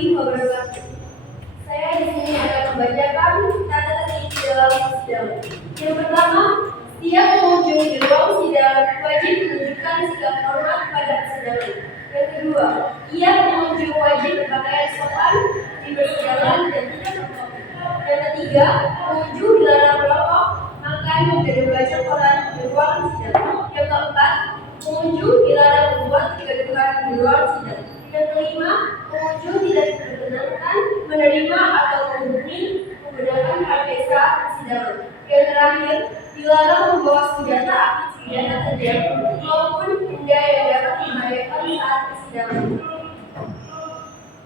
warahmatullahi wabarakatuh. Saya di sini akan membacakan kata tertulis dalam sidang. Yang pertama, setiap pengunjung di ruang sidang wajib menunjukkan sikap hormat pada persidangan. Yang kedua, pengunjung wajib berpakaian sopan di persidangan dan tidak merokok. Yang ketiga, pengunjung dilarang merokok, makan, dan membaca koran di ruang sidang. Yang keempat, pengunjung dilarang membuat kegaduhan di ruang sidang. Yang kelima, pengunjung tidak diperkenankan menerima atau menghubungi menggunakan HP saat persidangan. Yang terakhir, dilarang membawa senjata api, senjata tajam, maupun benda yang dapat membahayakan saat persidangan.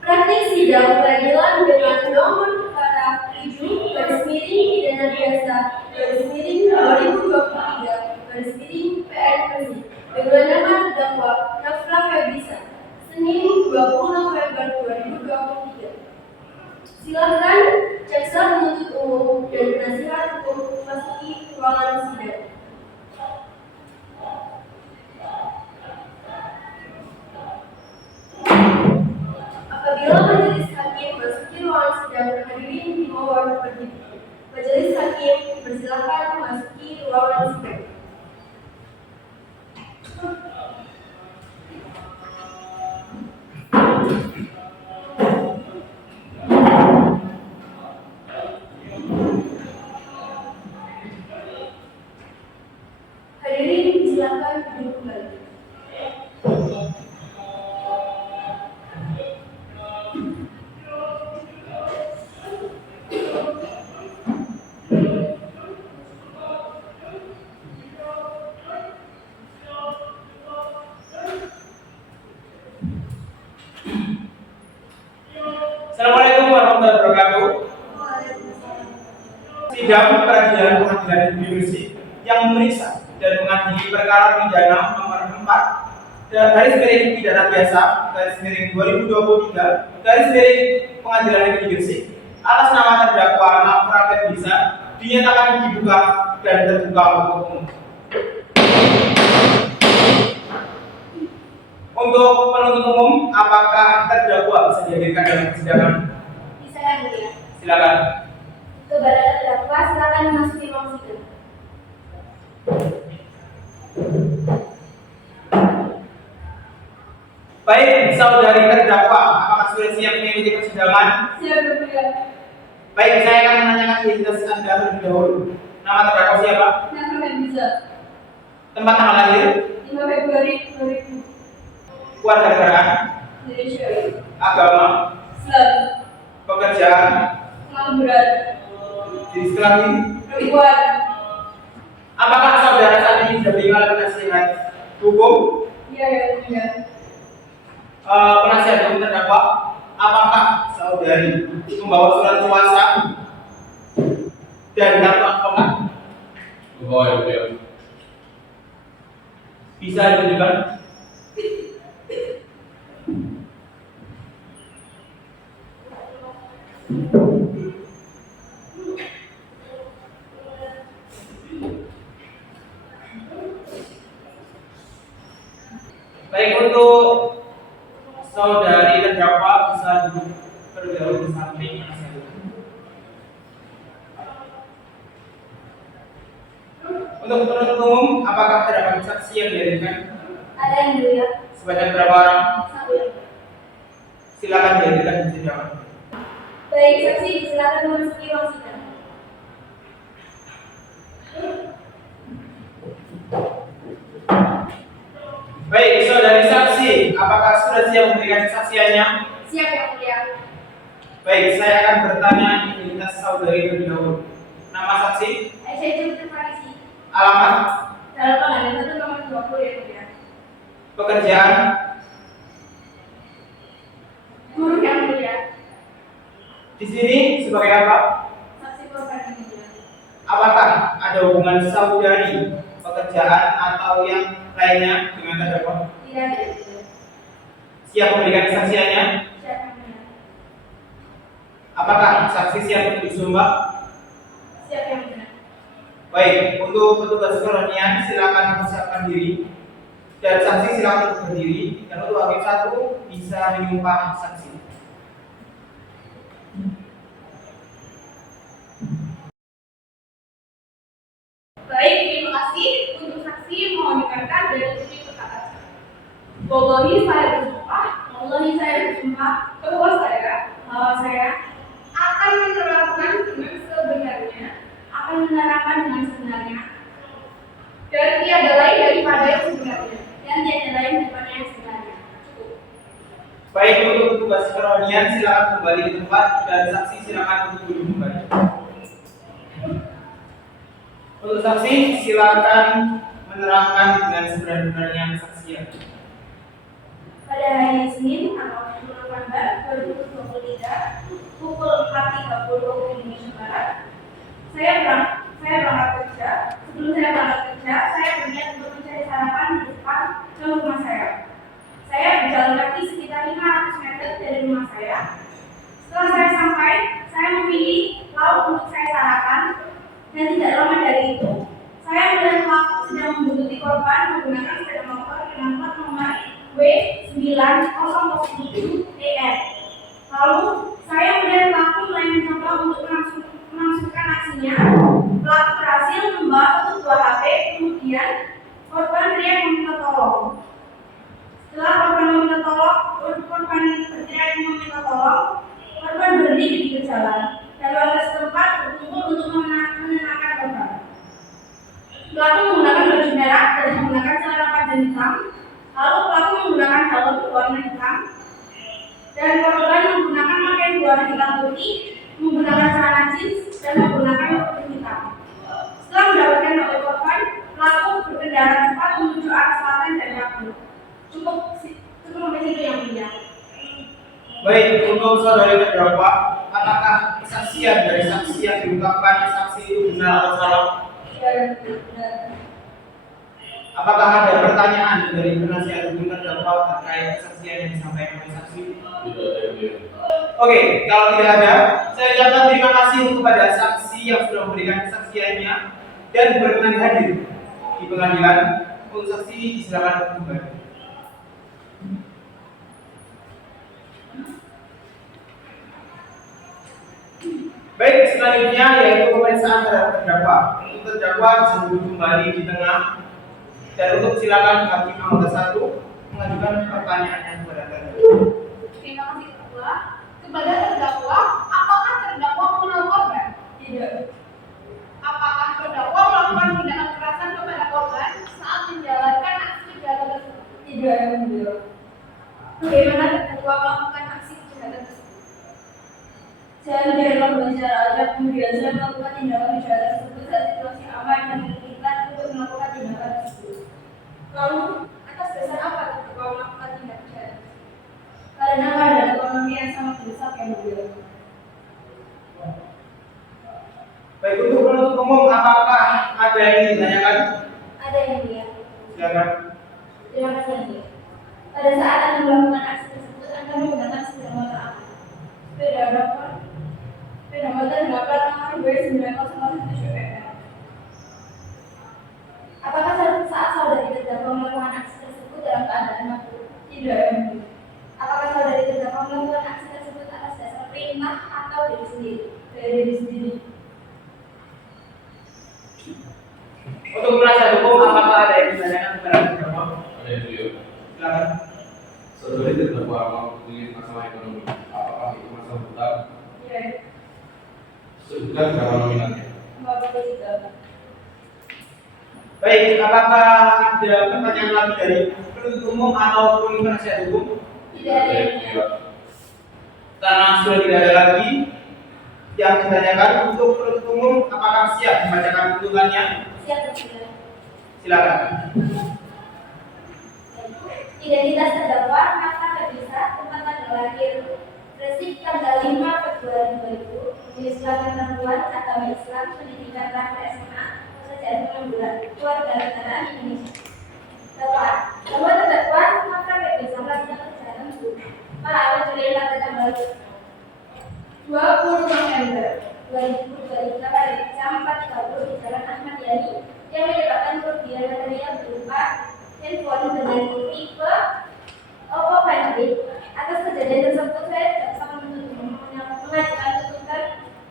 Praktik sidang peradilan dengan nomor perkara 7/pidana biasa /2023/PN Persib dengan nama terdakwa Nafra Febrisa, Senin 20 November 2023. Silakan jaksa penuntut umum dan penasihat hukum memasuki ruangan sidang. Apabila majelis hakim memasuki ruangan sidang, hadirin dimohon berdiri. Majelis hakim dipersilakan memasuki ruangan sidang. Hadirin silakan duduk kembali. Assalamualaikum warahmatullahi wabarakatuh. Sidang peradilan pengadilan negeri Gresik yang memeriksa dan mengadili perkara pidana nomor 4 garis miring pidana biasa garis miring 2023 garis miring pengadilan negeri Gresik atas nama terdakwa Nafra Febrisa dinyatakan dibuka dan terbuka untuk umum. Untuk penuntut umum, apakah terdakwa bisa dihadirkan dalam persidangan? Bisa ya, Mulia. Silakan. Kepada terdakwa, silakan memasuki ruang sidang. Baik, saudari terdakwa, apakah sudah siap mengikuti persidangan? Siap, Mulia. Baik, saya akan menanyakan identitas Anda terlebih dahulu. Nama terdakwa siapa? Nafra Febrisa, Tempat tanggal lahir? 5 Februari 2000. Kewarganegaraan? Indonesia. Agama? Islam. Pekerjaan? Pengangguran. Jenis kelamin? Perempuan. Apakah saudara saat ini sudah mendengar penasihat hukum? Iya, ya, Mulia. Penasihat hukum terdakwa, apakah saudari membawa surat kuasa dan kartu advokat? Membawa, ya, Mulia. Bisa ditunjukkan? Baik, untuk saudari terdakwa bisa duduk terlebih dahulu di samping penasihat hukum. Untuk penuntut umum, apakah terdapat saksi yang dihadirkan? Ada yang Mulia. Sebanyak berapa orang? Satu. Silakan dihadirkan di persidangan. Baik, saksi silakan memasuki ruang sidang. Baik, saudari saksi, apakah sudah siap memberikan kesaksiannya? Siap, ya, Mulia. Baik, saya akan bertanya identitas saudari terlebih dahulu. Nama saksi, Aisyah Jum'at Farisi. alamat, Dalam pengadilan itu nomor 20, ya, Mulia. pekerjaan, Guru, yang Mulia. di sini sebagai apa? Saksi korban, yang Mulia. Apakah ada hubungan saudari, pekerjaan atau yang lainnya dengan terdakwa? Tidak ada, ya, Mulia. Siap memberikan kesaksiannya? Siap, yang Mulia. Apakah saksi siap untuk disumpah? Siap, yang Mulia. Baik, untuk petugas kerohanian silakan mempersiapkan diri dan saksi silakan untuk berdiri dan untuk hakim satu bisa menyumpah saksi. Wallahi saya bersumpah bahwa saya akan menerapkan dengan sebenarnya, dan tiada lain daripada yang sebenarnya. Baik, untuk petugas kerohanian silakan kembali ke tempat dan saksi silakan untuk duduk kembali. Untuk saksi silakan menerangkan dengan sebenar-benarnya kesaksian. Pada hari Senin, tanggal 10 November 2023, pukul 4.30 waktu Indonesia Barat, saya berangkat kerja. Sebelum saya berangkat kerja, saya berniat untuk mencari sarapan di depan rumah saya. Saya berjalan kaki sekitar 500 meter dari rumah saya. Setelah saya sampai, saya memilih lauk untuk saya sarapan, dan tidak lama dari itu, saya melihat pelaku sedang membuntuti korban menggunakan sepeda motor dengan plat nomor W9007ER. Lalu, saya melihat pelaku mulai mencoba untuk melangsungkan aksinya. Pelaku berhasil membawa satu buah HP, kemudian korban teriak meminta tolong. Setelah korban berteriak meminta tolong, korban berhenti di pinggir jalan. Dan warga setempat berkumpul untuk menenangkan korban. Pelaku menggunakan baju merah dan menggunakan celana panjang hitam. Lalu pelaku menggunakan helm berwarna hitam. Dan korban menggunakan pakaian berwarna hitam putih, menggunakan celana jeans dan menggunakan topi hitam. Setelah mendapatkan HP korban, pelaku berkendara cepat menuju arah selatan dan kabur. Cukup sampai situ yang mulia. Baik, untuk saudari terdakwa, apakah kesaksian dari saksi yang diungkapkan saksi itu benar atau salah? Benar. Apakah ada pertanyaan dari penasihat hukum terdakwa terkait kesaksian yang disampaikan oleh saksi? Tidak ada yang dia. Oke, kalau tidak ada, saya ucapkan terima kasih kepada saksi yang sudah memberikan kesaksiannya dan berkenan hadir di pengadilan. Untuk saksi silakan kembali. Baik, selanjutnya yaitu pemeriksaan terhadap terdakwa. Untuk terdakwa bisa duduk kembali di tengah dan untuk silakan hakim anggota 1 mengajukan pertanyaannya kepada terdakwa. Terima kasih kepada terdakwa, apakah terdakwa mengenal korban? Tidak. Apakah terdakwa melakukan tindakan kekerasan kepada korban saat menjalankan aksi kejahatan tersebut? Tidak, yang mulia. Bagaimana terdakwa melakukan aksi kejahatan tersebut? Saya menjaga pembicara aja, kemudian saya melakukan tindakan kejahatan tersebut saat situasi aman dan memungkinkan untuk melakukan tindakan tersebut. Lalu, atas dasar apa terdakwa melakukan tindakan kejahatan? Karena ada ekonomi yang sangat besar yang mulia. Baik, untuk penuntut umum, apakah ada yang ditanyakan? Ada yang mulia. Silakan. Terima kasih yang mulia. Pada saat Anda melakukan aksi tersebut, Anda menggunakan sepeda motor apa? Sepeda motor dengan plat nomor W9007ER. Apakah saat saudari terdakwa melakukan aksi tersebut dalam keadaan mabuk? Tidak, yang mulia. Apakah saudari terdakwa melakukan aksi tersebut atas dasar perintah atau dari diri sendiri? Untuk penasihat hukum, apakah ada yang ditanyakan kepada terdakwa? Ada yang dia. Silakan. Saudari terdakwa menghubungi masalah ekonomi. Apakah itu masalah utang? Iya. Sebutkan berapa nominalnya. 53. Baik, apakah ada pertanyaan lagi dari penuntut umum ataupun penasihat hukum? Tidak ada yang mulia. Dia. Karena sudah tidak ada lagi yang ditanyakan, untuk penuntut umum, apakah siap membacakan tuntutannya? Siap, yang mulia. Silakan. Identitas terdakwa, akta terpisah, tempat tanggal lahir, resik tanggal 5 Februari 2000, jenis kelamin perempuan, agama Islam, pendidikan terakhir SMA, pekerjaan pengangguran, keluarga negaraan Indonesia. Dakwaan bahwa terdakwa akta terpisah melakukan kejahatan itu pada awal Juli tanggal 20 November 2023 pada jam 4.30 di Jalan Ahmad Yani yang menyebabkan kerugian material berupa handphone dengan tipe Oppo Find Atas kejadian tersebut saya jaksa menuntut umum mengajukan tuntutan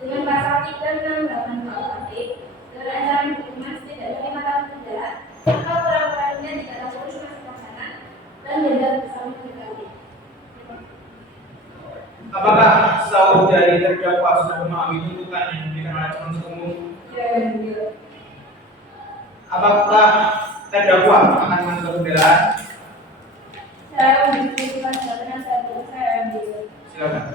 dengan pasal 368 KUHP dengan ancaman hukuman setidaknya 5 tahun penjara atau kurang-kurangnya 3 tahun masa tahanan dan denda saudari terdakwa sudah memahami tuntutan yang diberikan oleh penuntut umum? Ya, yang mulia. Apakah terdakwa akan mengajukan pembelaan? Saya membutuhkan karena saya yang mulia. Silakan.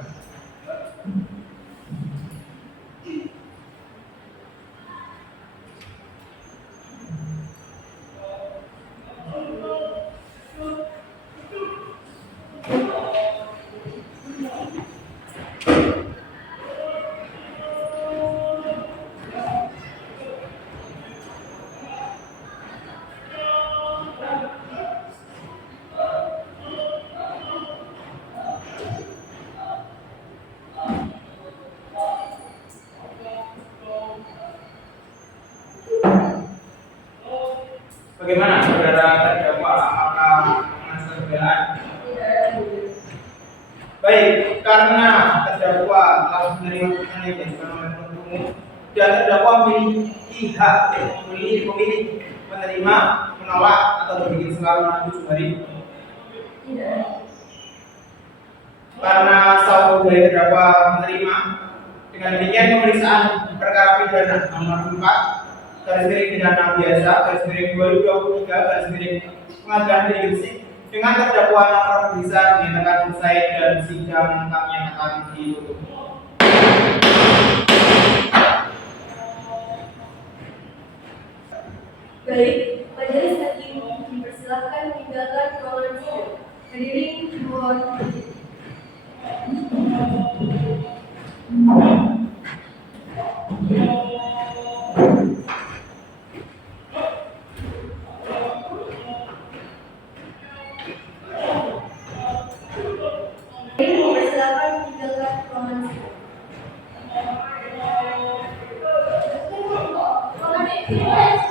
Bagaimana saudara terdakwa apakah mengajukan pembelaan? Tidak, yang mulia. Baik, karena terdakwa telah menerima putusan yang diajukan oleh penuntut umum dan terdakwa memiliki hak memilih menerima, menolak atau berpikir selama 7 hari. Tidak. Karena saudari terdakwa menerima, dengan demikian pemeriksaan perkara pidana nomor 4 garis miring pidana biasa garis miring 2023 garis miring Pengadilan Negeri Gresik dengan terdakwa nomor bisa dinyatakan selesai dan sidang lengkapnya akan ditutup. Baik, majelis hakim dipersilakan meninggalkan ruangan sidang. Hadirin mohon berdiri. Hadirin dipersilakan meninggalkan ruangan sidang.